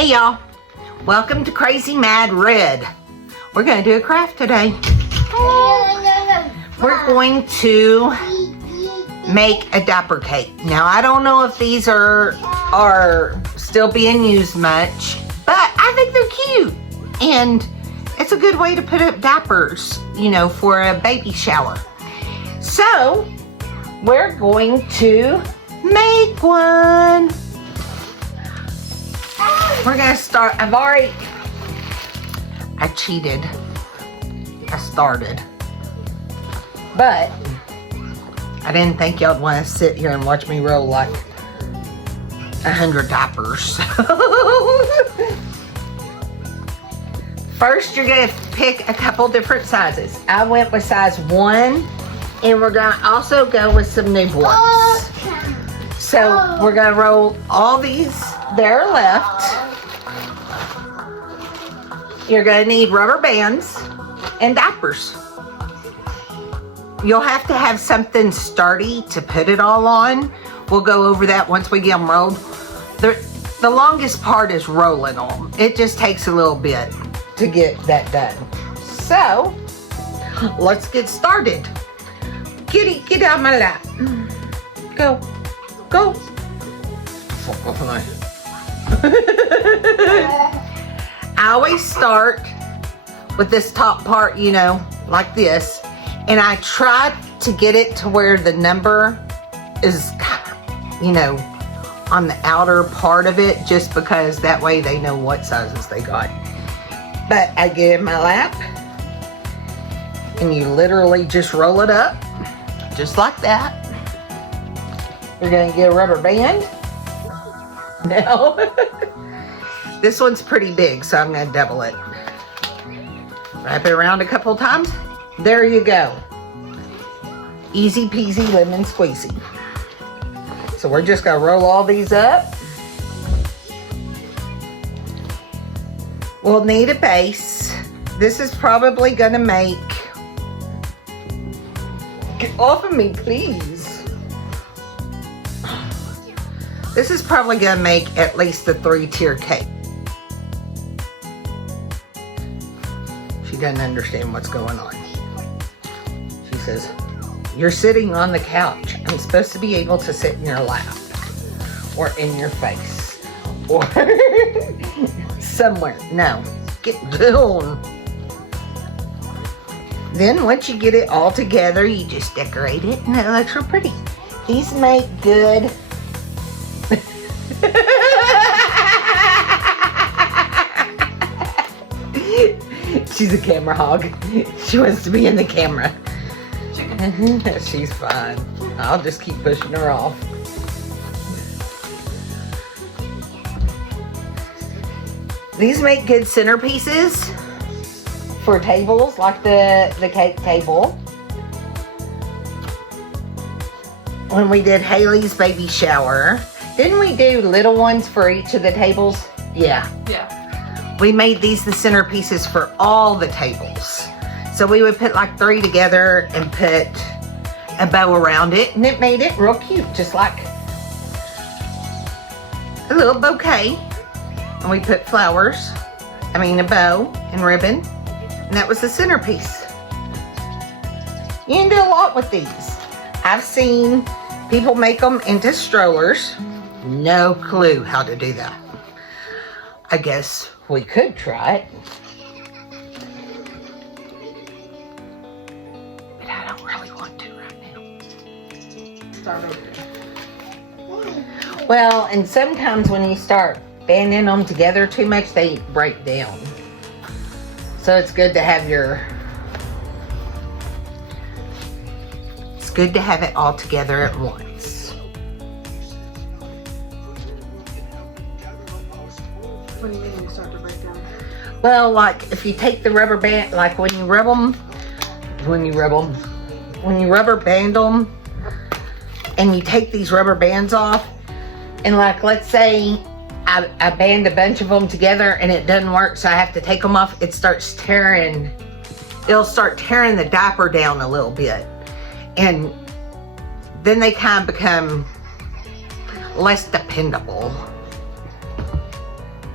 Hey y'all, welcome to Crazy Mad Red. We're going to do a craft today. We're going to make a diaper cake. Now I don't know if these are still being used much, but I think they're cute. And it's a good way to put up diapers, you know, for a baby shower. So we're going to make one. We're gonna start. I cheated. I started. But I didn't think y'all'd want to sit here and watch me roll like 100 diapers. First, you're gonna pick a couple different sizes. I went with size 1, and we're gonna also go with some newborns. So we're gonna roll all these that are left. You're gonna need rubber bands and diapers. You'll have to have something sturdy to put it all on. We'll go over that once we get them rolled. The longest part is rolling them. It just takes a little bit to get that done. So, let's get started. Kitty, get out of my lap. Go. Go. I always start with this top part, you know, like this. And I try to get it to where the number is, you know, on the outer part of it, just because that way they know what sizes they got. But I get in my lap, and you literally just roll it up, just like that. You're gonna get a rubber band. Now, this one's pretty big, so I'm gonna double it. Wrap it around a couple times. There you go. Easy peasy lemon squeezy. So we're just gonna roll all these up. We'll need a base. This is probably gonna make... Get off of me, please. This is probably gonna make at least a 3-tier cake. She doesn't understand what's going on. She says, "You're sitting on the couch. I'm supposed to be able to sit in your lap or in your face or somewhere." No, get down. Then once you get it all together, you just decorate it and it looks real pretty. These make good. She's a camera hog. She wants to be in the camera. She's fine. I'll just keep pushing her off. These make good centerpieces for tables, like the cake table. When we did Haley's baby shower, didn't we do little ones for each of the tables? Yeah. Yeah. We made these the centerpieces for all the tables. So we would put like 3 together and put a bow around it, and it made it real cute, just like a little bouquet. And we put flowers, a bow and ribbon, and that was the centerpiece. You can do a lot with these. I've seen people make them into strollers. No clue how to do that. I guess we could try it. But I don't really want to right now. Start over. Well, and sometimes when you start banding them together too much, they break down. So it's good to have it's good to have it all together at once. What do you mean when you start to break down? Well, like if you take the rubber band, like when you rubber band them, and you take these rubber bands off, and like let's say I band a bunch of them together and it doesn't work, so I have to take them off, it'll start tearing the diaper down a little bit, and then they kind of become less dependable.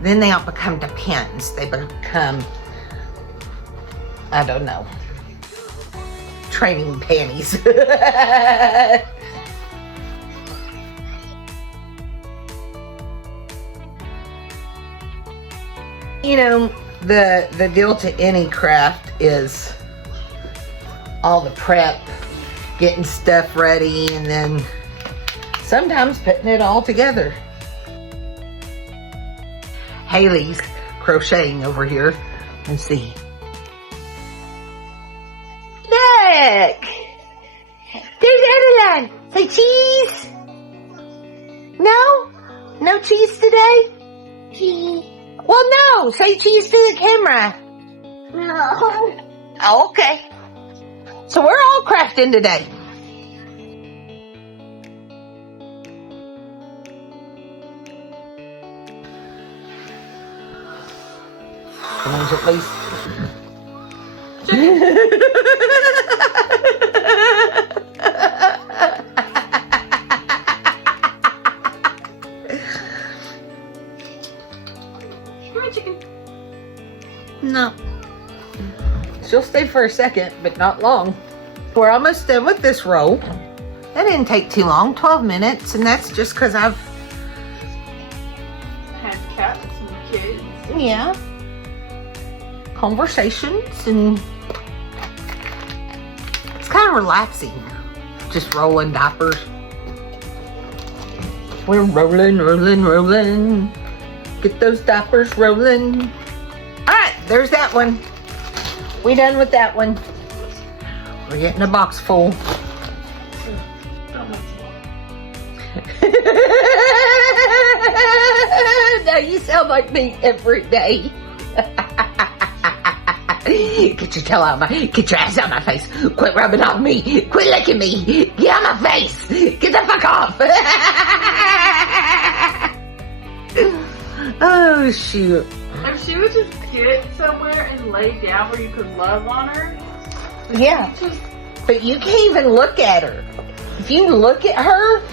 Then they don't become depends. They become, I don't know, training panties. You know, the deal to any craft is all the prep, getting stuff ready, and then sometimes putting it all together. Haley's crocheting over here. Let's see. Look! There's Adeline. Say cheese. No? No cheese today? Cheese. Well, no. Say cheese to the camera. No. Oh, okay. So we're all crafting today. At least. Come here, chicken. No. She'll stay for a second, but not long. We're almost done with this roll. That didn't take too long, 12 minutes, and that's just because I've... Had cats and kids. Yeah. Conversations, and it's kind of relaxing. Just rolling diapers. We're rolling, rolling, rolling. Get those diapers rolling. Alright, there's that one. We done with that one. We're getting a box full. Now you sound like me every day. Get your tail out of my, get your ass out of my face. Quit rubbing on me. Quit licking me. Get out of my face. Get the fuck off. Oh, shoot. If she would just get somewhere and lay down where you could love on her. Yeah. Just, But you can't even look at her. If you look at her,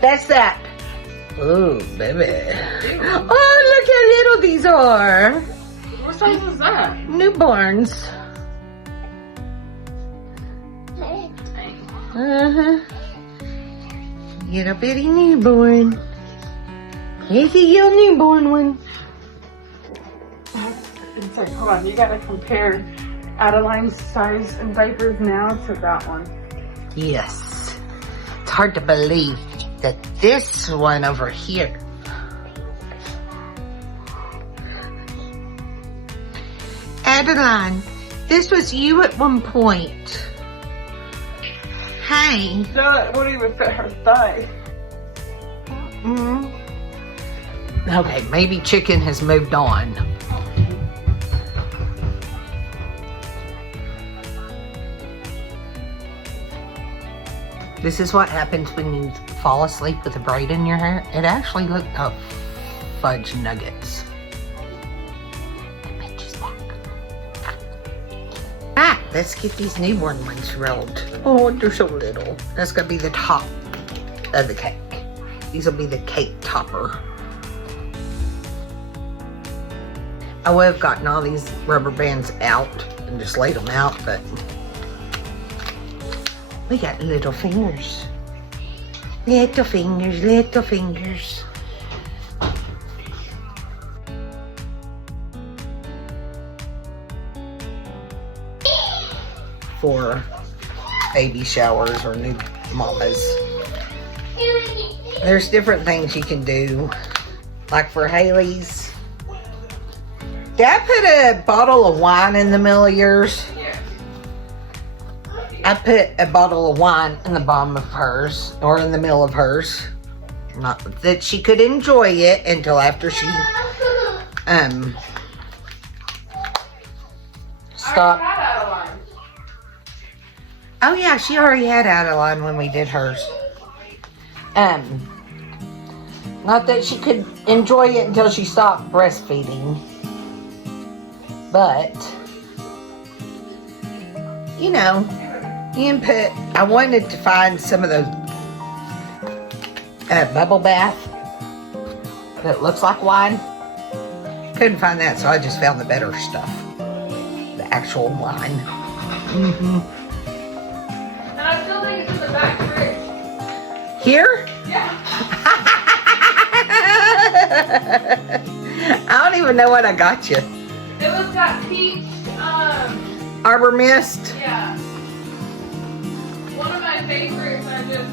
that's that. Oh, baby. Oh, look how little these are. what size is that? Newborns. Dang. Uh-huh. Little bitty newborn. Here's a little newborn one. It's like, hold on, you gotta compare Adeline's size in diapers now to that one. Yes. It's hard to believe that this one over here. Adeline, this was you at one point. Hey. No, that wouldn't even fit her thigh. Mm-hmm. Okay, maybe Chicken has moved on. This is what happens when you fall asleep with a braid in your hair. It actually looked like fudge nuggets. Ah, let's get these newborn ones rolled. Oh, they're so little. That's gonna be the top of the cake. These will be the cake topper. I would have gotten all these rubber bands out and just laid them out, but we got little fingers. Little fingers, little fingers. For baby showers or new mamas. There's different things you can do. Like for Haley's. Did I put a bottle of wine in the middle of yours? Yeah. I put a bottle of wine in the bottom of hers, or in the middle of hers. Not that she could enjoy it until after she, stopped. Oh yeah, she already had Adeline when we did hers. Not that she could enjoy it until she stopped breastfeeding. But, you know, you can put, I wanted to find some of those bubble bath that looks like wine. couldn't find that, so I just found the better stuff. The actual line. And I still think it's in the back fridge. Here? Yeah. I don't even know what I got you. It was got peach, Arbor Mist. yeah. One of my favorites, I just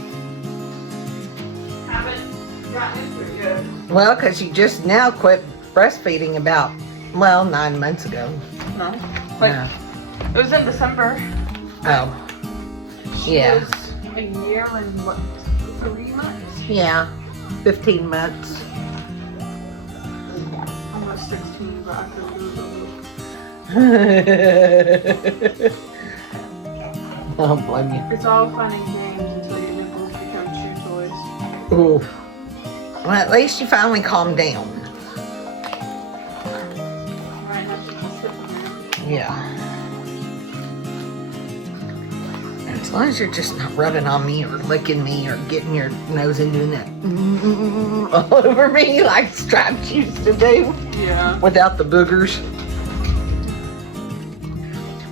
haven't gotten into it yet. Well, because you just now quit breastfeeding about, 9 months ago. No. Like, Yeah. it was in December. Oh. She Yeah. was a year and what, 3 months? Yeah. 15 months. Almost 16, but I could lose a I don't blame you. It's all fun and games until your nipples become chew toys. Ooh. Well, at least you finally calmed down. Right, now she can sit in there. Yeah. As long as you're just not rubbing on me or licking me or getting your nose and doing that all over me like Stripes used to do Yeah. without the boogers.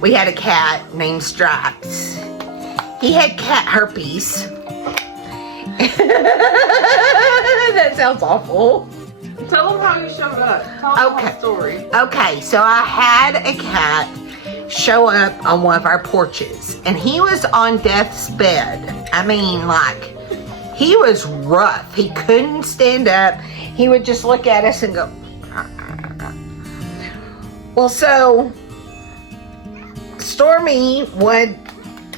We had a cat named Stripes. He had cat herpes. That sounds awful. Tell them how you showed up. Tell them Okay. the story. Okay, so I had a cat show up on one of our porches, and he was on death's bed. I mean, like, he was rough. He couldn't stand up. He would just look at us and go. Well, so Stormy went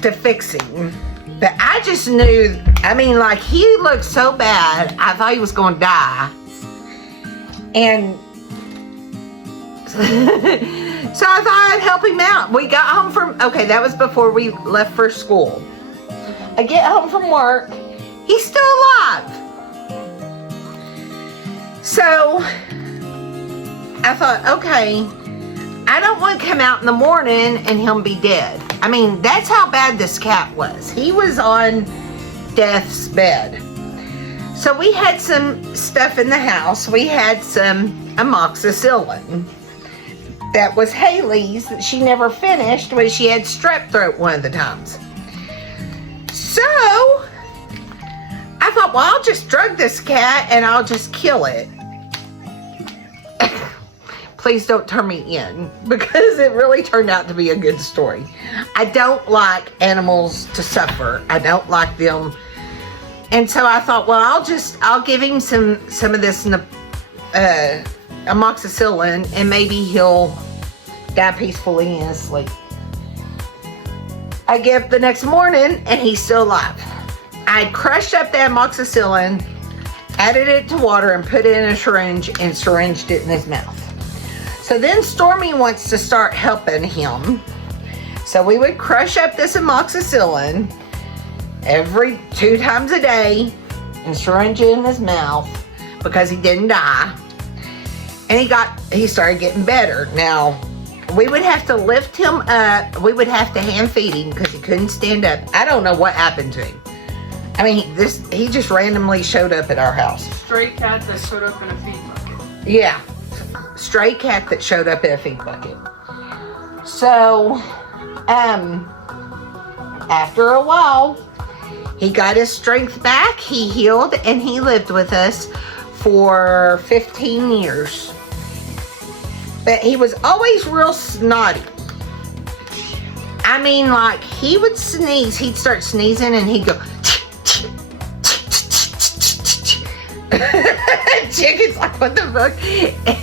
to fix him, but I just knew, I mean, like, he looked so bad, I thought he was going to die. And so I thought I'd help him out. We got home from, okay, that was before we left for school. I get home from work, he's still alive. So I thought, okay, I don't want to come out in the morning and him be dead. I mean, that's how bad this cat was. He was on death's bed. So we had some stuff in the house. We had some amoxicillin. That was Haley's that she never finished when she had strep throat one of the times. So I thought, well, I'll just drug this cat and I'll just kill it. Please don't turn me in, because it really turned out to be a good story. I don't like animals to suffer. I don't like them. And so I thought, well, I'll give him some of this amoxicillin, and maybe he'll die peacefully in his sleep. I get up the next morning and he's still alive. I crushed up the amoxicillin, added it to water, and put it in a syringe and syringed it in his mouth. So then Stormy wants to start helping him. So we would crush up this amoxicillin every 2 times a day and syringe it in his mouth because he didn't die. And he started getting better. Now, we would have to lift him up. We would have to hand feed him because he couldn't stand up. I don't know what happened to him. I mean, he just randomly showed up at our house. Stray cat that showed up in a feed bucket. Yeah. Stray cat that showed up in a feed bucket. So, after a while, he got his strength back, he healed, and he lived with us for 15 years. But he was always real snotty. I mean, like, he would sneeze, he'd start sneezing, and he'd go, Chicken's like, what the fuck?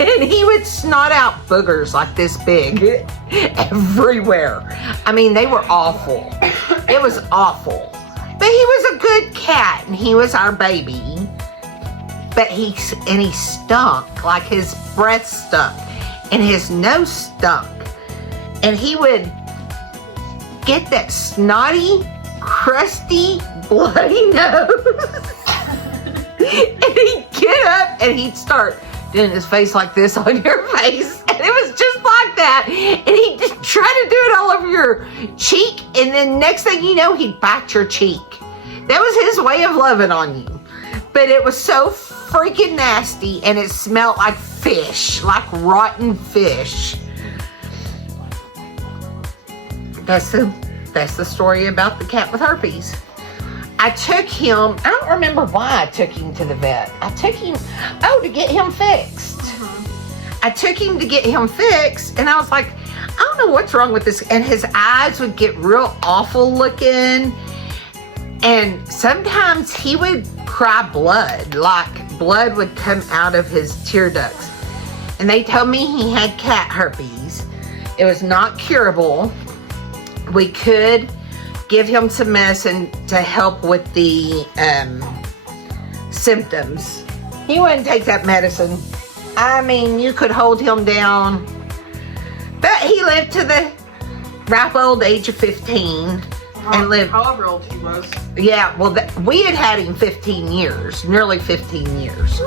And he would snot out boogers like this big everywhere. I mean, they were awful. It was awful. But he was a good cat, and he was our baby. But he stunk, like his breath stunk, and his nose stunk. And he would get that snotty, crusty, bloody nose. And he'd get up and he'd start doing his face like this on your face. And it was just like that. And he'd just try to do it all over your cheek. And then next thing you know, he'd bite your cheek. That was his way of loving on you. But it was so freaking nasty, and it smelled like fish, like rotten fish. That's the story about the cat with herpes. I took him, I don't remember why I took him to the vet. I took him, to get him fixed. I took him to get him fixed, and I was like, I don't know what's wrong with this. And his eyes would get real awful looking. And sometimes he would cry blood, like blood would come out of his tear ducts. And they told me he had cat herpes. It was not curable. We could give him some medicine to help with the symptoms. He wouldn't take that medicine. I mean, you could hold him down. But he lived to the ripe old age of 15 and lived. However old he was. Yeah, well, we had him 15 years, nearly 15 years.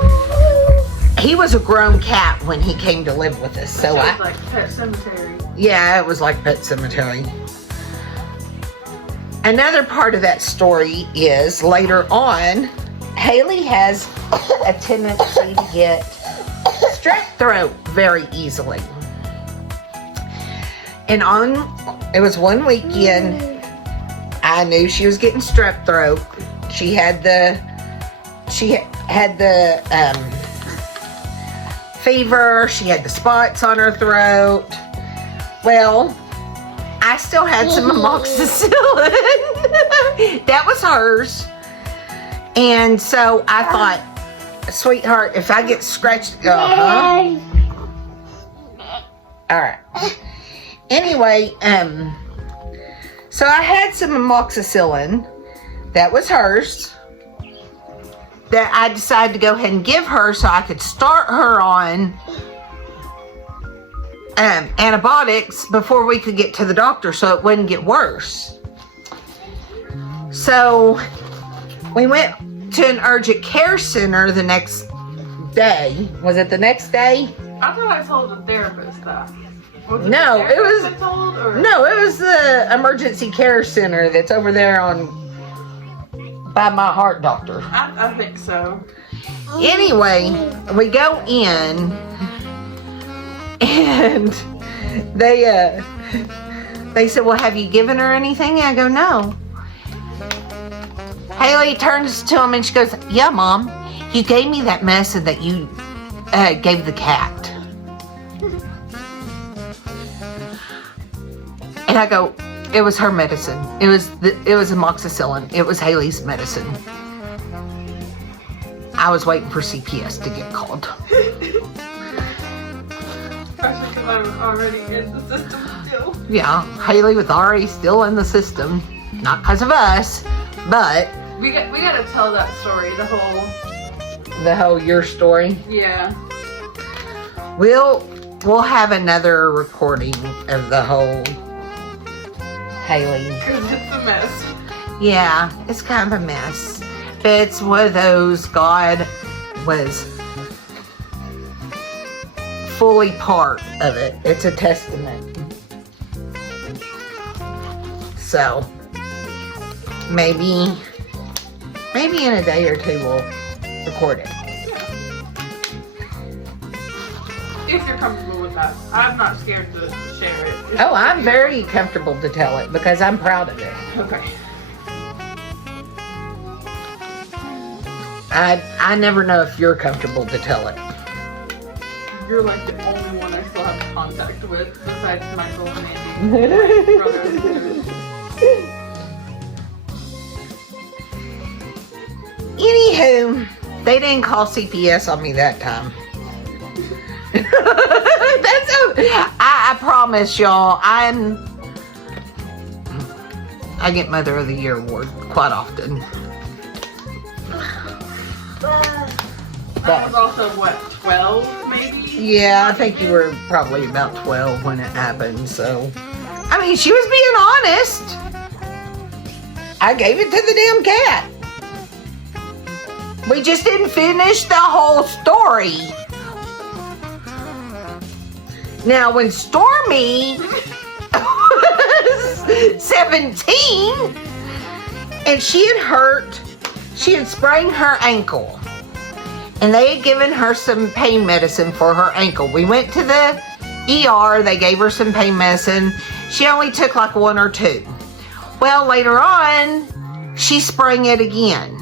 He was a grown cat when he came to live with us. So it was like Pet Cemetery. Yeah, it was like Pet Cemetery. Another part of that story is later on, Haley has a tendency to get strep throat very easily. And it was one weekend, I knew she was getting strep throat. She had the fever. She had the spots on her throat. Well, I still had some amoxicillin. That was hers. And so I thought, sweetheart, if I get scratched, all right. Anyway, so I had some amoxicillin. That was hers. That I decided to go ahead and give her so I could start her on antibiotics before we could get to the doctor so it wouldn't get worse. So we went to an urgent care center the next day. Was it the next day? I thought I told the therapist that. Was it No, the it was therapist I told, or? No, it was the emergency care center that's over there by my heart doctor. I think so. Anyway, we go in and they said, well, have you given her anything? I go, no. Haley turns to him and she goes, yeah, Mom, you gave me that medicine that you gave the cat. And I go, it was her medicine. It was amoxicillin. It was Haley's medicine. I was waiting for CPS to get called. Especially because I was already in the system still. Yeah, Haley was already still in the system. Not because of us, but We gotta tell that story, the whole your story. yeah. We'll have another recording of the whole Haley. Because it's a mess. Yeah, it's kind of a mess. But it's one of those God was fully part of it. It's a testament. So maybe in a day or two we'll record it. If you're comfortable with that. I'm not scared to share it. Oh, I'm very comfortable to tell it because I'm proud of it. Okay. I never know if you're comfortable to tell it. You're like the only one I still have contact with besides Michael and Andy. My brother and sister. Anywho, they didn't call CPS on me that time. I promise y'all, I get Mother of the Year award quite often. I was also, 12 maybe? Yeah, I think you were probably about 12 when it happened, so. I mean, she was being honest. I gave it to the damn cat. We just didn't finish the whole story. Now, when Stormy was 17 and she had sprained her ankle. and they had given her some pain medicine for her ankle. We went to the ER, they gave her some pain medicine. She only took like 1 or 2. Well, later on, she sprang it again.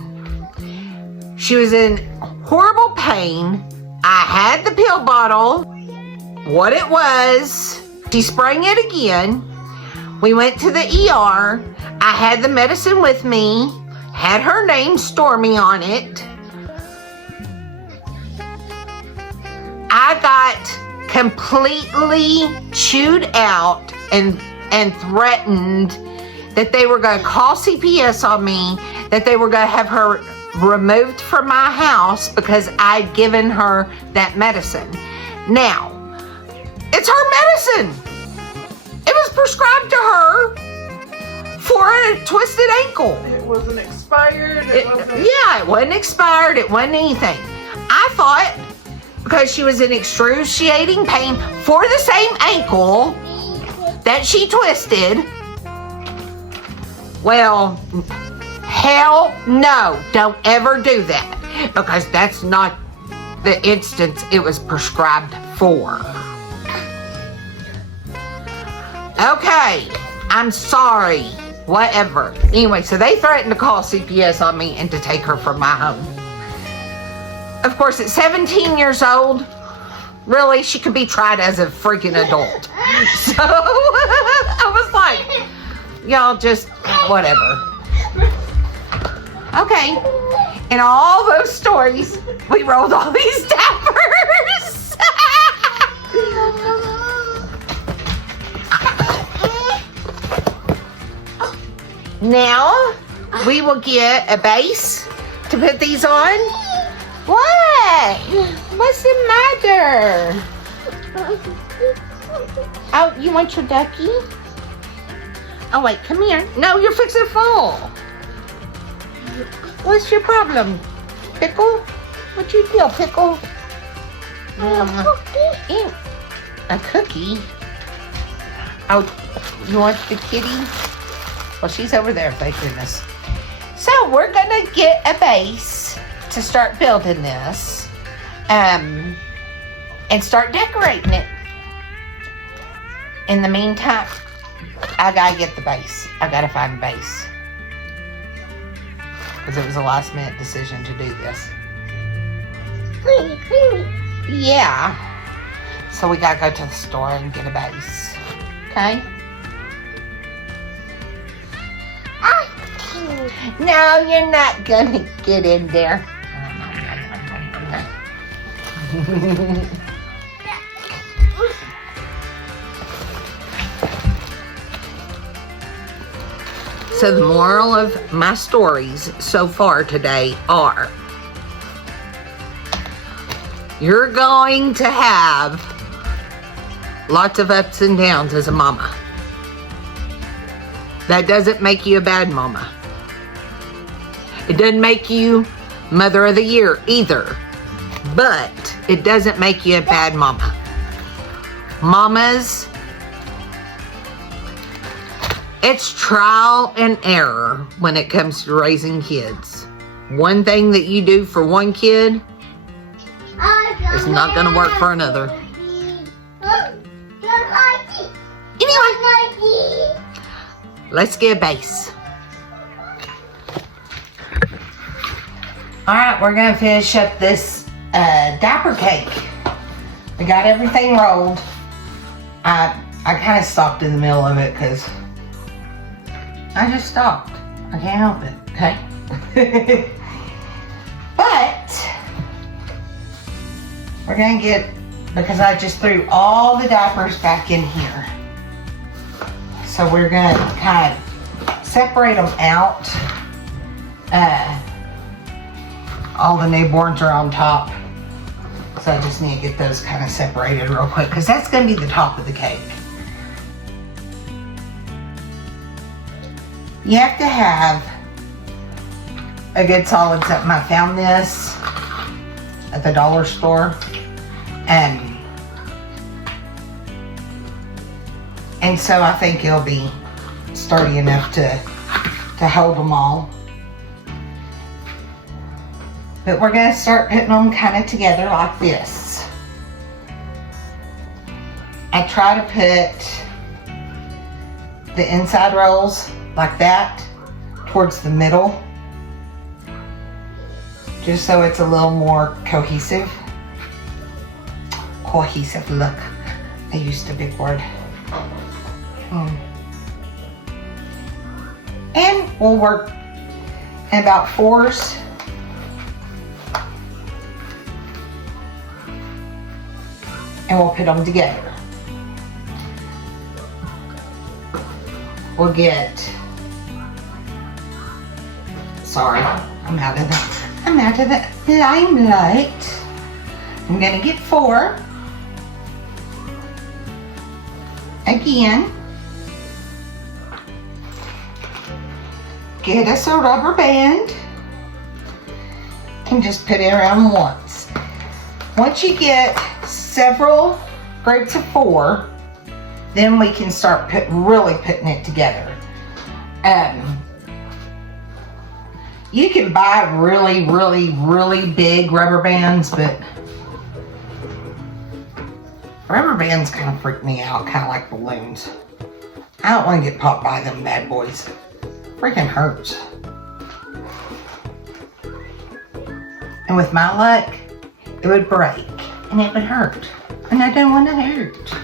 She was in horrible pain. I had the pill bottle, what it was. She sprang it again. We went to the ER. I had the medicine with me, had her name, Stormy, on it. I got completely chewed out and threatened that they were going to call CPS on me, that they were going to have her removed from my house because I'd given her that medicine. Now, it's her medicine. It was prescribed to her for a twisted ankle. It wasn't expired. It wasn't expired. It wasn't anything. I thought because she was in excruciating pain for the same ankle that she twisted. Well, hell no. Don't ever do that, because that's not the instance it was prescribed for. Okay, I'm sorry. Whatever. Anyway, so they threatened to call CPS on me and to take her from my home. Of course, at 17 years old, really, she could be tried as a freaking adult. So, I was like, y'all just, whatever. Okay. In all those stories, we rolled all these diapers. Now, we will get a base to put these on. What? What's the matter? Oh, you want your ducky? Oh, wait, come here. No, you're fixing to fall. What's your problem? Pickle? What you feel, Pickle? A cookie? Oh, you want the kitty? Well, she's over there, thank goodness. So, we're gonna get a base to start building this, and start decorating it. In the meantime, I gotta get the base. I gotta find a base. Because it was a last minute decision to do this. Yeah. So we gotta go to the store and get a base. Okay? No, you're not gonna get in there. So the moral of my stories so far today are, you're going to have lots of ups and downs as a mama. That doesn't make you a bad mama. It doesn't make you Mother of the Year either. But it doesn't make you a bad mama. Mamas, it's trial and error when it comes to raising kids. One thing that you do for one kid is not going to work for another. Anyway, let's get a base. Alright, we're going to finish up this diaper cake. I got everything rolled. I kind of stopped in the middle of it because I just stopped. I can't help it, okay? But we're going to get, because I just threw all the diapers back in here. So we're going to kind of separate them out. All the newborns are on top. So I just need to get those kind of separated real quick, because that's going to be the top of the cake. You have to have a good solid something. I found this at the dollar store, and so I think it'll be sturdy enough to hold them all. But we're gonna start putting them kind of together like this. I try to put the inside rolls like that towards the middle, just so it's a little more cohesive. Cohesive, look, I used a big word. And we'll work in about 4s. And we'll put them together. We'll get, sorry, I'm out of the limelight. I'm gonna get 4. Again, get us a rubber band and just put it around once. Once you get several groups of 4, then we can start really putting it together. You can buy really big rubber bands, but rubber bands kind of freak me out, kind of like balloons. I don't want to get popped by them bad boys. Freaking hurts. And with my luck, it would break and it would hurt. And I don't want to hurt.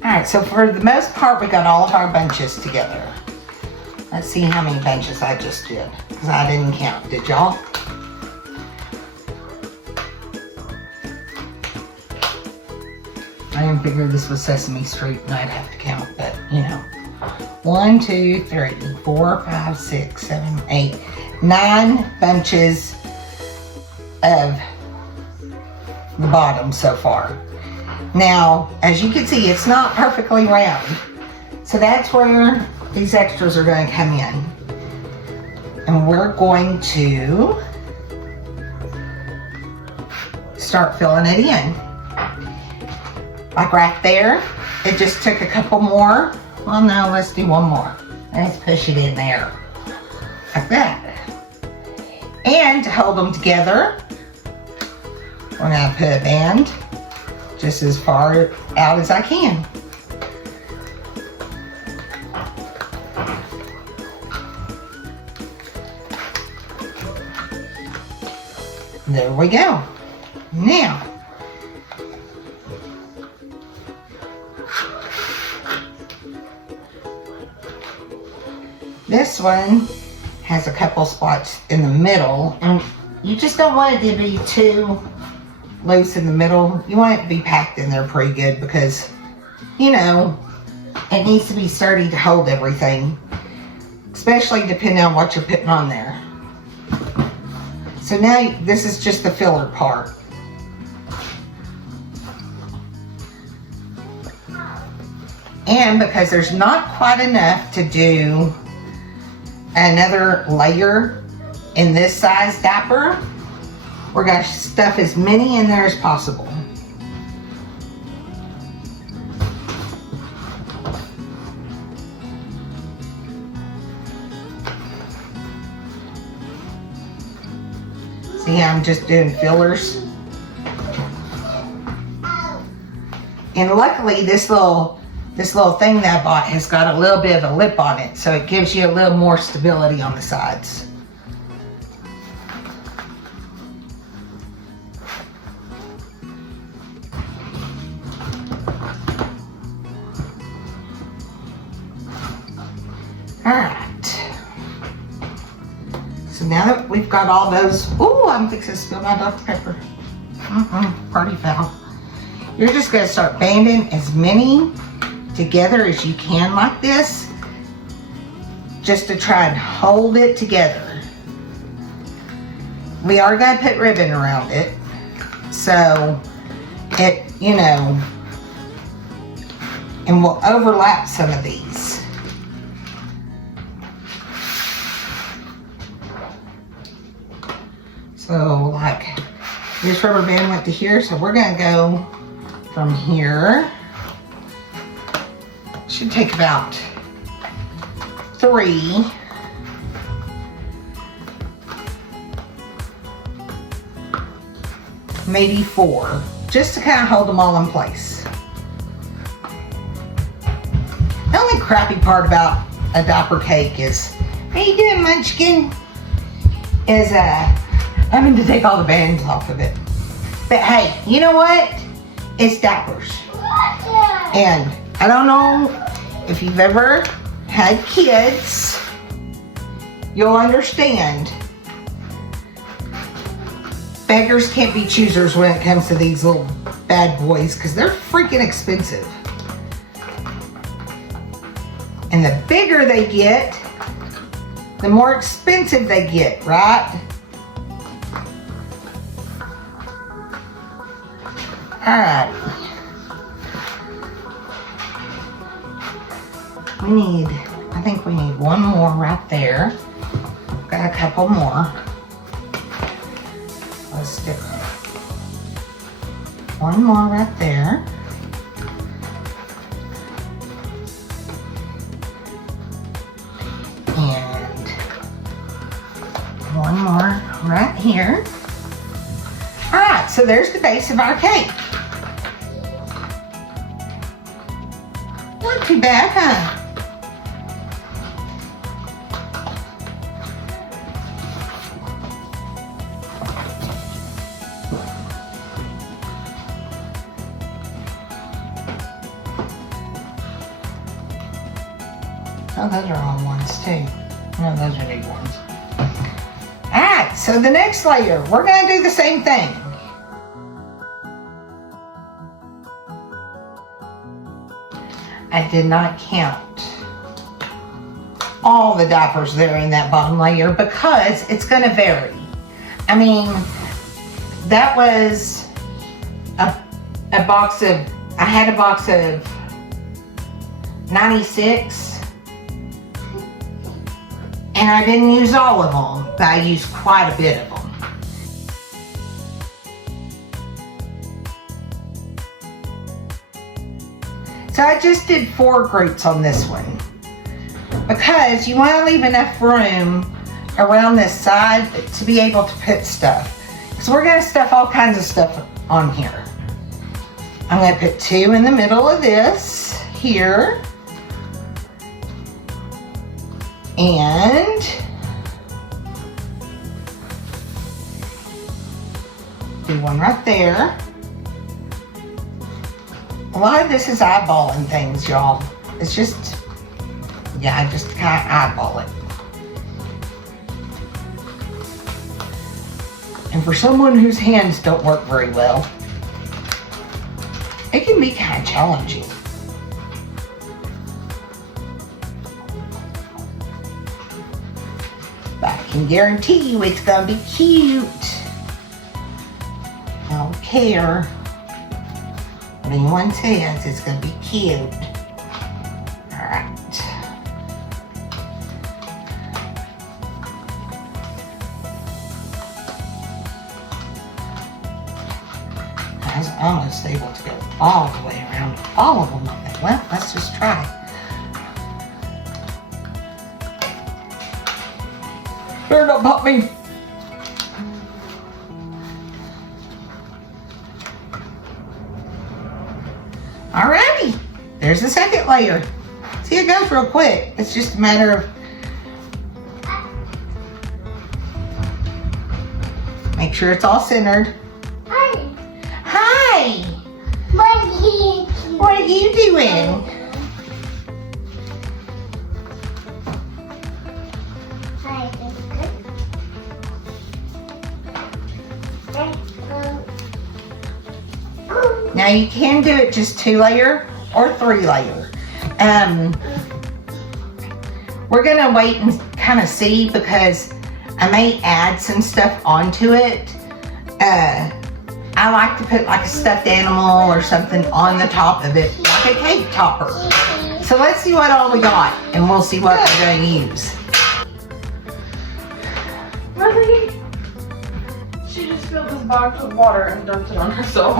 Alright, so for the most part, we got all of our bunches together. Let's see how many bunches I just did, because I didn't count. Did y'all? I didn't figure this was Sesame Street and I'd have to count, but you know. 1, 2, 3, 4, 5, 6, 7, 8, 9 bunches of the bottom so far. Now, as you can see, it's not perfectly round. So that's where these extras are going to come in. And we're going to start filling it in. Like right there, it just took a couple more. Well, no, let's do one more. Let's push it in there. Like that. And to hold them together, we're going to put a band just as far out as I can. There we go. Now, this one has a couple spots in the middle, and you just don't want it to be too loose in the middle. You want it to be packed in there pretty good because, you know, it needs to be sturdy to hold everything, especially depending on what you're putting on there. So now this is just the filler part. And because there's not quite enough to do another layer in this size diaper, we're going to stuff as many in there as possible. See how I'm just doing fillers? And luckily this little thing that I bought has got a little bit of a lip on it, so it gives you a little more stability on the sides. Alright. So now that we've got all those, ooh, I'm fixing to spill my Dr. Pepper. Party foul. You're just going to start banding as many together as you can like this, just to try and hold it together. We are going to put ribbon around it, so it, you know, and we'll overlap some of these. So like this rubber band went to here, so we're going to go from here. Should take about 3. Maybe 4, just to kind of hold them all in place. The only crappy part about a diaper cake is, how you doing, Munchkin? Is having to take all the bands off of it. But hey, you know what? It's diapers. And I don't know if you've ever had kids, you'll understand. Beggars can't be choosers when it comes to these little bad boys, because they're freaking expensive. And the bigger they get, the more expensive they get, right? Alright. I think we need one more right there. Got a couple more. Let's stick one more right there. And one more right here. Alright, so there's the base of our cake. Not too bad, huh? Oh, those are all ones too. No, those are big ones. Alright, so the next layer, we're going to do the same thing. I did not count all the diapers that are in that bottom layer because it's going to vary. I mean, that was a box of, I had a box of 96. And I didn't use all of them, but I used quite a bit of them. So I just did 4 groups on this one, because you want to leave enough room around this side to be able to put stuff. Because we're going to stuff all kinds of stuff on here. I'm going to put 2 in the middle of this here. And do one right there. A lot of this is eyeballing things, y'all. It's just, yeah, I just kind of eyeball it. And for someone whose hands don't work very well, it can be kind of challenging. But I can guarantee you it's gonna be cute. I don't care what anyone says, it's gonna be cute. Alright. I was almost able to go all the way around all of them. Well, let's just try. Better not pop me. Alrighty, there's the second layer. See, it goes real quick. It's just a matter of make sure it's all centered. Hi. Hi. What are you doing? Now you can do it just 2 layer or 3 layer. We're gonna wait and kind of see, because I may add some stuff onto it. I like to put like a stuffed animal or something on the top of it, like a cake topper. So let's see what all we got, and we'll see what we're gonna use. Really? She just filled this box with water and dumped it on herself.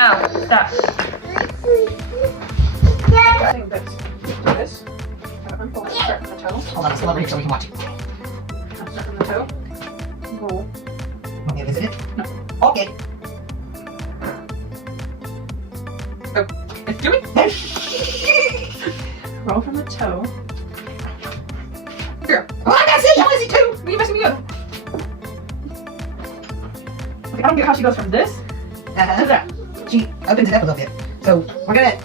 No, stop. I think that's this. Unfold it, start from the toe. Hold on, it's over here so we can watch it. Start from the toe. Roll. Want me to visit it? No. Okay. Oh, it's doing. Roll from the toe. Here. Oh, I gotta see. I want to see too. What are you messing me up? Okay, I don't get how she goes from this to that. She opens it up a little bit. So we're gonna.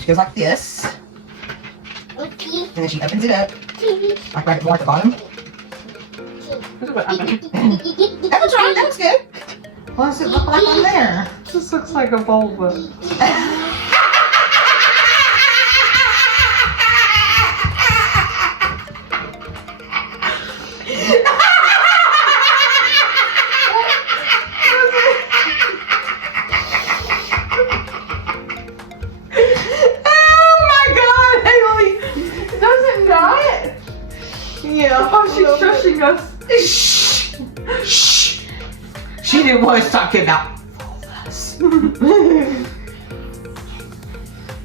She goes like this, and then she opens it up, like right more at the bottom. This is what I'm doing. That was right. That was good. What does it look like on there? This looks like a vulva. Yeah. Oh, she's shushing us. Shh. Shh. She didn't want us talking about vulvas.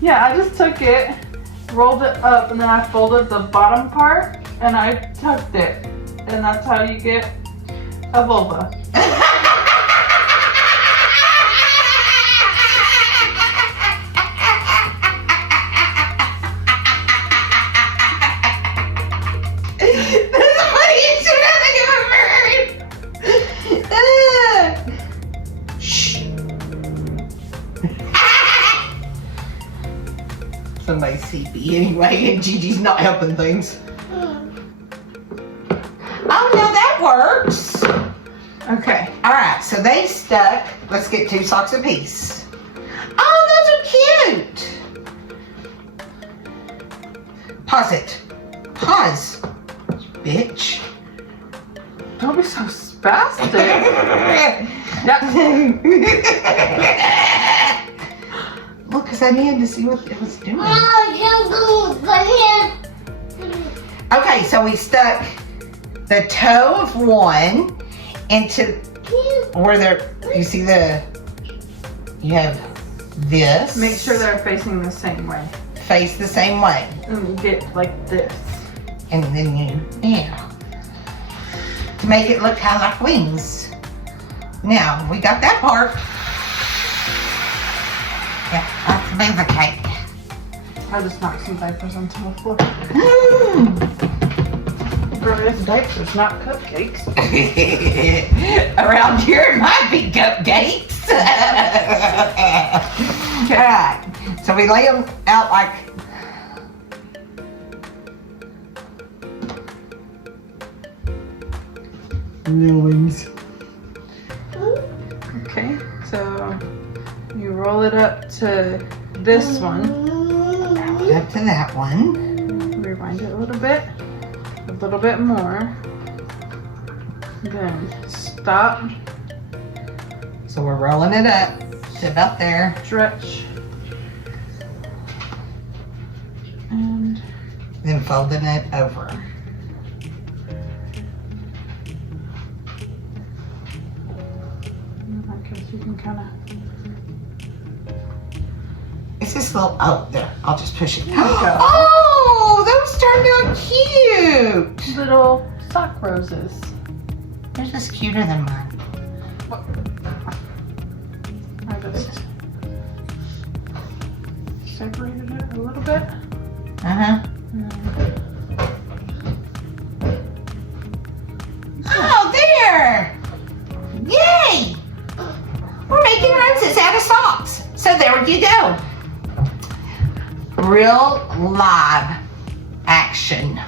Yeah, I just took it, rolled it up, and then I folded the bottom part, and I tucked it. And that's how you get a vulva. Somebody's CP anyway, and Gigi's not helping things. Oh, no, that works. Okay, all right, so they stuck. Let's get 2 socks apiece. Oh, those are cute. Pause it. Pause, bitch. Don't be so spastic. Yeah. Well, because I needed to see what it was doing. Okay, so we stuck the toe of one into where there, you see you have this. Make sure they're facing the same way. Face the same way. And you get like this. And then yeah. To make it look kind of like wings. Now, we got that part. Yeah, let's move the cake. I just knocked some diapers onto the floor. Girl, it's diapers, not cupcakes. Around here it might be cupcakes. Alright, so we lay them out like little wings. Okay, so you roll it up to this one. Roll it up to that one. Rewind it a little bit more. Then stop, So we're rolling it up to about there. stretch, and Then folding it over. I guess you can kind of. It's this little, oh, there. I'll just push it. There you go. Oh, those turned out cute. Little sock roses. They're just cuter than mine. I just separated it a little bit. Uh-huh. Oh, there! Yay! We're making roses out of socks. So there you go. Real live action.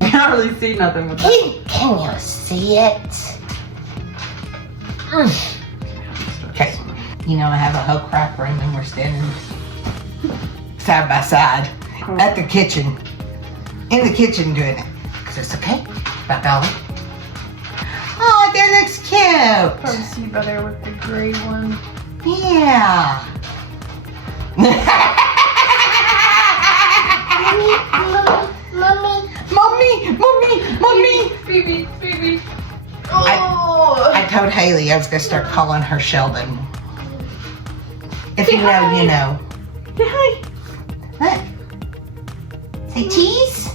I can't really see nothing with that. Can you see it? Okay. You know, I have a whole crap room and we're standing side by side at the kitchen. In the kitchen doing it. Because it's okay. About Dolly. Oh, that looks cute. Probably see better with the gray one. Yeah. Mommy. Phoebe. I told Haley I was gonna start calling her Sheldon. If you know, you know. Say hi. What? Say cheese?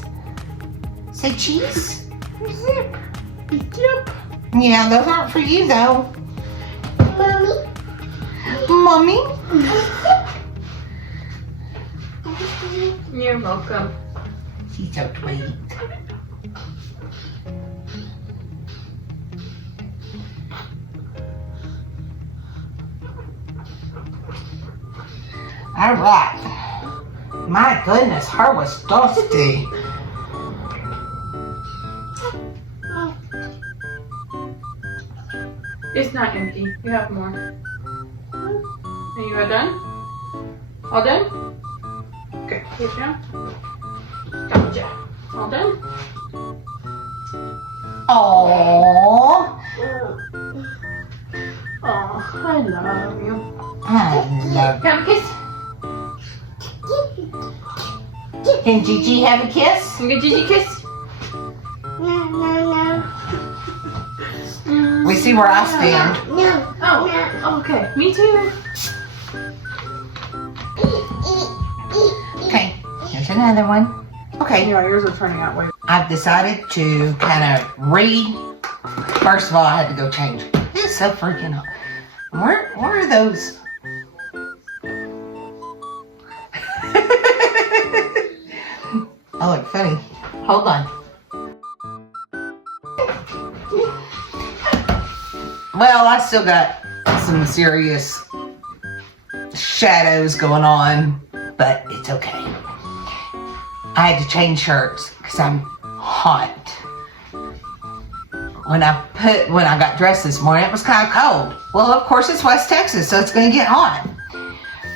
Say cheese? Zip. Yep. Yeah, those aren't for you though. Mommy? You're welcome. She's so sweet. All right. My goodness, her was dusty. It's not empty. You have more. Are you all done? All done? Okay, put it down. Gotcha. All done? Aww. Oh, I love you. I love. Have a kiss. Can Gigi have a kiss? Can we get Gigi a kiss? We see where I stand. Oh, okay. Me too. Okay, here's another one. Okay, Yeah, yours are turning out way. I've decided to kind of first of all, I had to go change. It's so freaking hot. Where are those? I look funny. Hold on. Well, I still got some serious shadows going on, but it's okay. I had to change shirts because I'm hot. When I got dressed this morning, it was kind of cold. Well, of course, it's West Texas, so it's going to get hot.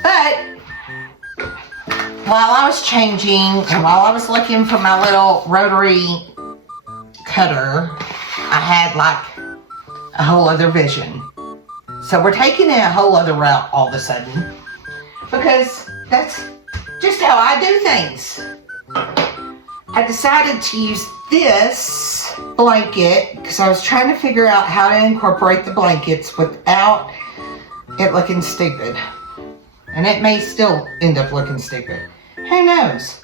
But while I was changing and while I was looking for my little rotary cutter, I had like a whole other vision. So we're taking it a whole other route all of a sudden because that's just how I do things. I decided to use this blanket because I was trying to figure out how to incorporate the blankets without it looking stupid. And it may still end up looking stupid. Who knows?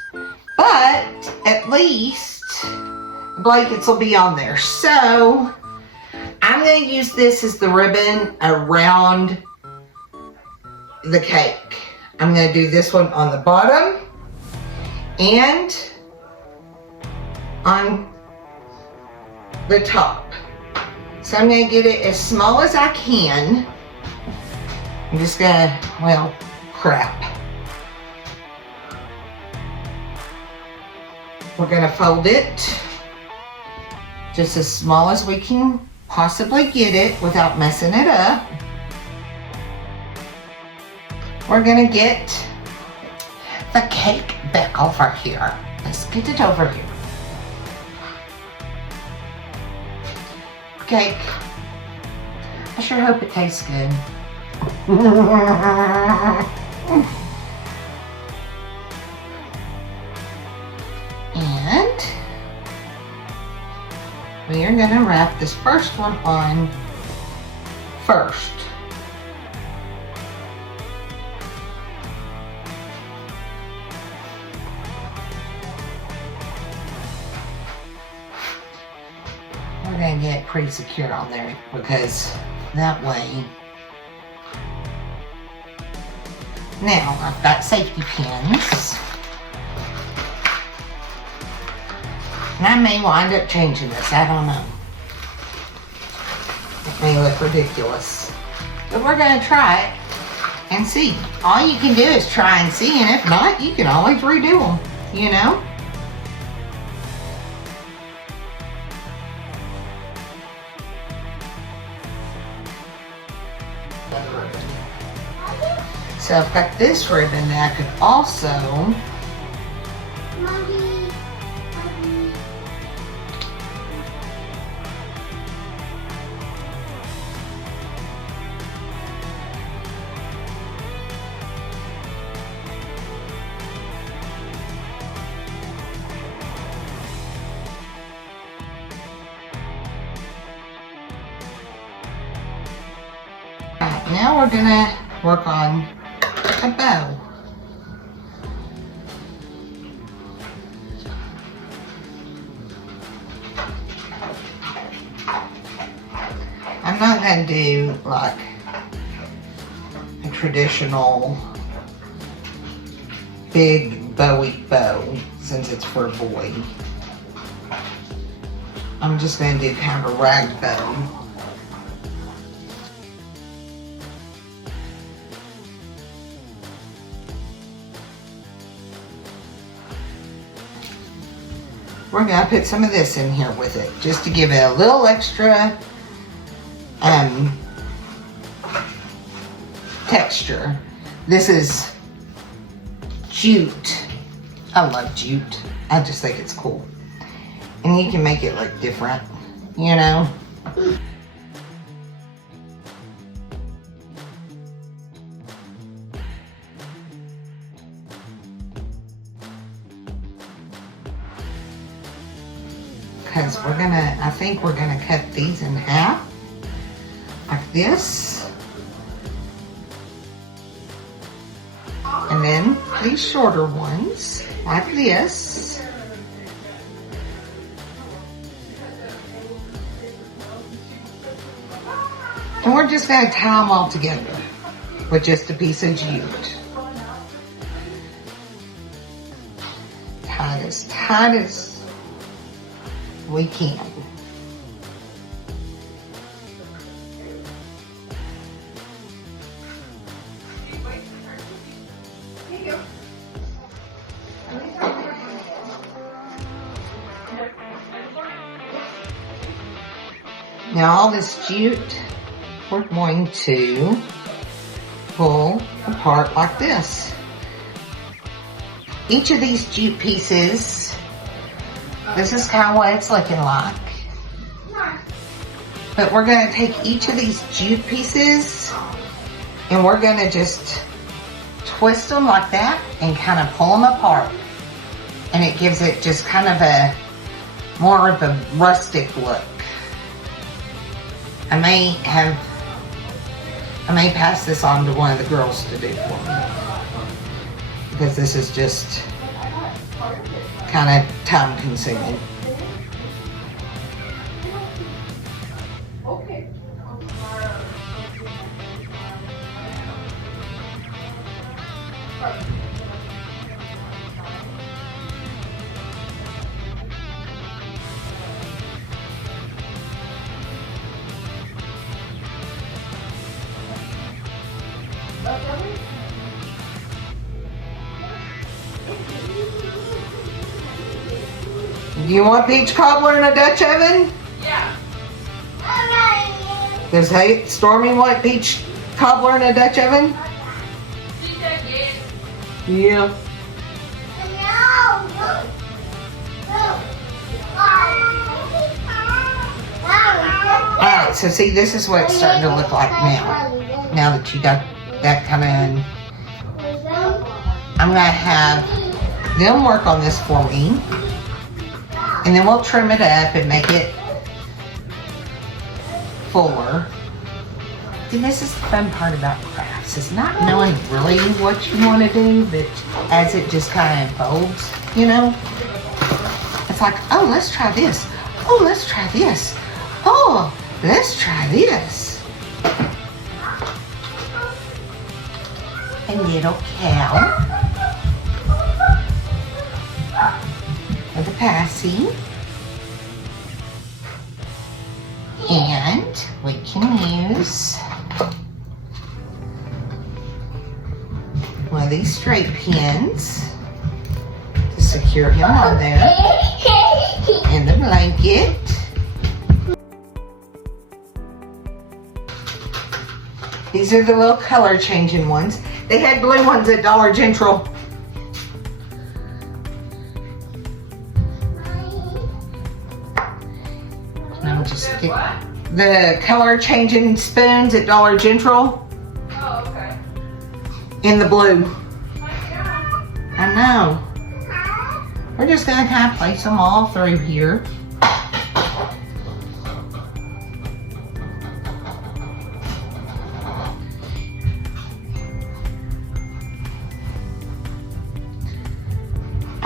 But at least the blankets will be on there. So I'm going to use this as the ribbon around the cake. I'm going to do this one on the bottom and on the top. So I'm going to get it as small as I can. I'm just going to, well, crap. We're going to fold it just as small as we can possibly get it without messing it up. We're going to get the cake back over here. Let's get it over here. Cake. I sure hope it tastes good. And we are going to wrap this first one on first. We're going to get it pretty secure on there because that way. Now I've got safety pins. And I may wind up changing this, I don't know. It may look ridiculous. But we're going to try it and see. All you can do is try and see, and if not, you can always redo them, you know? So I've got this ribbon that I could also Now we're gonna work on a bow. I'm not gonna do like a traditional big bowy bow since it's for a boy. I'm just gonna do kind of a rag bow. We're gonna put some of this in here with it, just to give it a little extra texture. This is jute. I love jute. I just think it's cool. And you can make it look different, you know? Because I think we're gonna cut these in half, like this. And then these shorter ones, like this. And we're just gonna tie them all together with just a piece of jute. Tie it as tight as we can. Now all this jute, we're going to pull apart like this. Each of these jute pieces, this is kind of what it's looking like. But we're going to take each of these jute pieces and we're going to just twist them like that and kind of pull them apart. And it gives it just kind of a more of a rustic look. I may pass this on to one of the girls to do for me, because this is just kind of time consuming. Do you want peach cobbler in a Dutch oven? Yeah. Does Stormy want peach cobbler in a Dutch oven? She said yes. Yeah. Alright, so see, this is what it's starting to look like now. Now that you got that kind of in. I'm going to have them work on this for me. And then we'll trim it up and make it fuller. And this is the fun part about crafts, is not knowing really what you want to do, but as it just kind of unfolds, you know? It's like, oh, let's try this. Oh, let's try this. Oh, let's try this. A little cow. With a passy. And we can use one of these straight pins to secure him on there. And the blanket. These are the little color changing ones. They had blue ones at Dollar General. I'll just get the color changing spoons at Dollar General. Oh, okay. In the blue. I know. We're just gonna kind of place them all through here.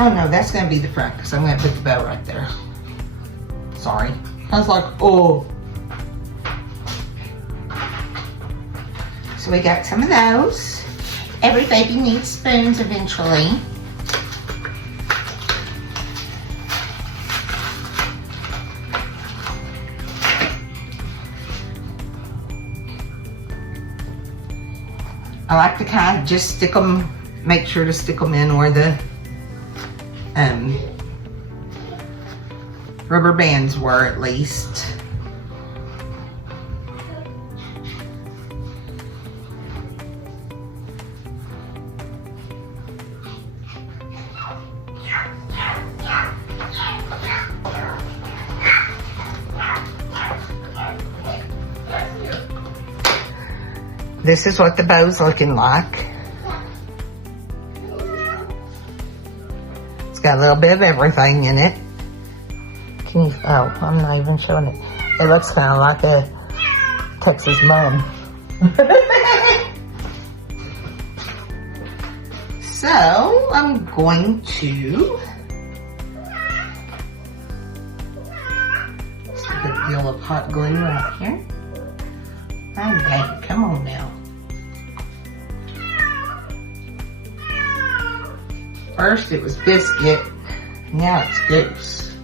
Oh no, that's gonna be the front because I'm gonna put the bow right there. Sorry. I was like, oh. So we got some of those. Every baby needs spoons eventually. I like to kind of just stick them, make sure to stick them in where the rubber bands were at least. This is what the bow's looking like. It's got a little bit of everything in it. Can you, oh, I'm not even showing it. It looks kind of like a Texas mom. So, I'm going to stick a deal of hot glue right here. Okay, come on now. First it was Biscuit, now it's Goose.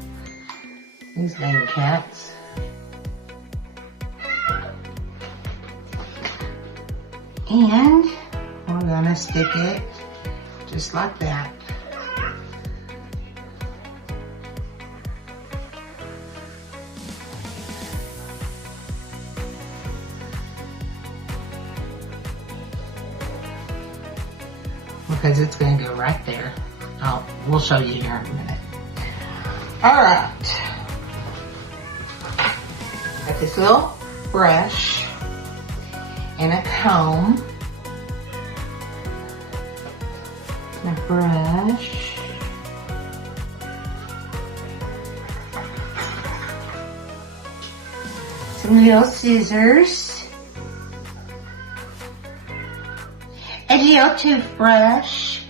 These dang cats. And we're gonna stick it just like that. Because it's going to go right there. Oh, we'll show you here in a minute. All right. Got this little brush and a comb. And a brush. Some little scissors. A little toothbrush,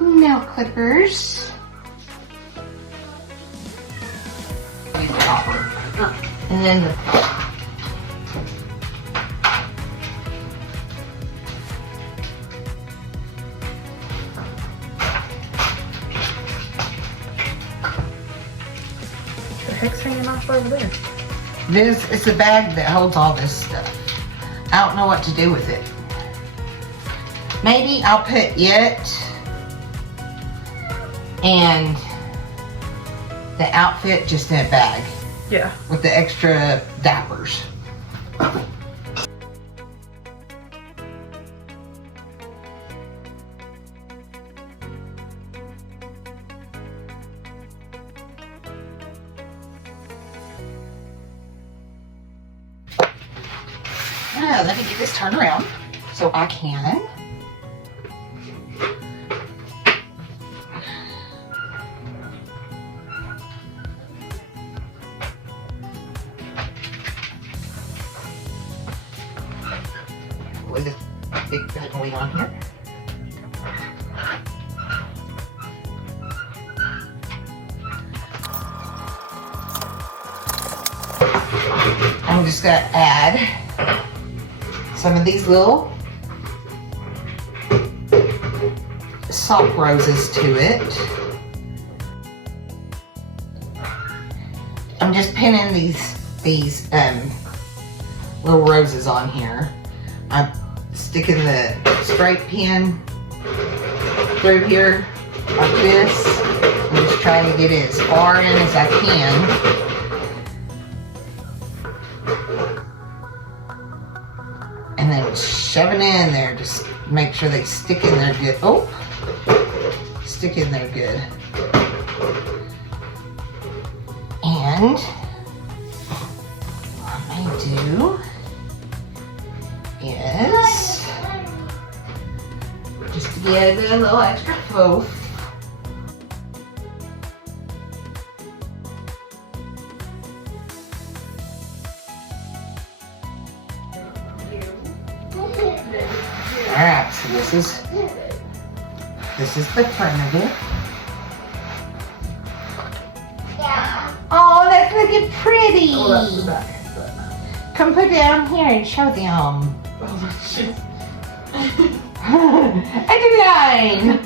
nail clippers, and then the heck's hanging off over there? This is the bag that holds all this stuff. I don't know what to do with it. Maybe I'll put it and the outfit just in a bag. Yeah. With the extra diapers. Let me get this turned around so I can. With this big bag weight on here. I'm just gonna add some of these little soft roses to it. I'm just pinning these little roses on here. I'm sticking the straight pin through here like this. I'm just trying to get it as far in as I can. And then shoving in there, just make sure they stick in there good. Oh, stick in there good. And what I may do is just to get a little extra foof. Alright, so this is This is the front of it. Oh, that's looking pretty. Oh, that's the back. Come put it down here and show them. Oh, shit. Adeline!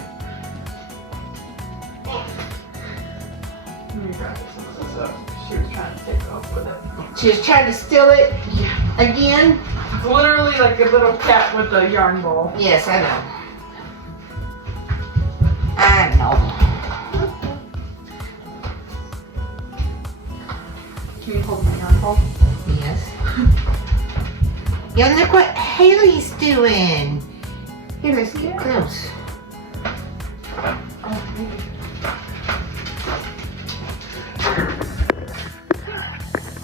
Let me grab this up. She was trying to take off with it. She was trying to steal it Yeah. again? It's literally like a little cat with a yarn ball. Yes, I know. I know. Can you hold my yarn ball? Yes. Yeah, look what Haley's doing. Here, let's get close. Oh, maybe.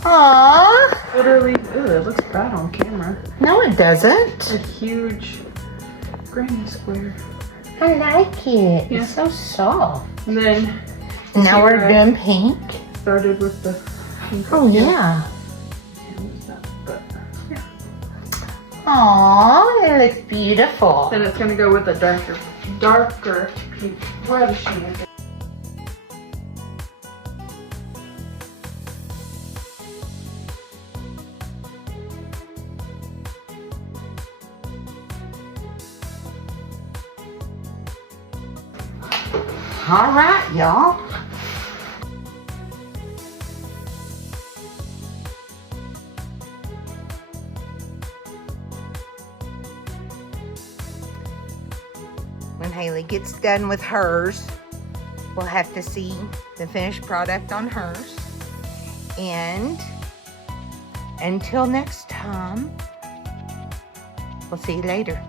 Aww. Literally, ew, it looks bad on camera. No, it doesn't. A huge granny square. I like it. Yeah. It's so soft. And then Now we're Here I- doing pink. started with the pink. Oh, yeah. But yeah. Aww, it looks beautiful. Then it's gonna go with a darker pink. Where is she? All right, y'all. When Haley gets done with hers, we'll have to see the finished product on hers. And until next time, we'll see you later.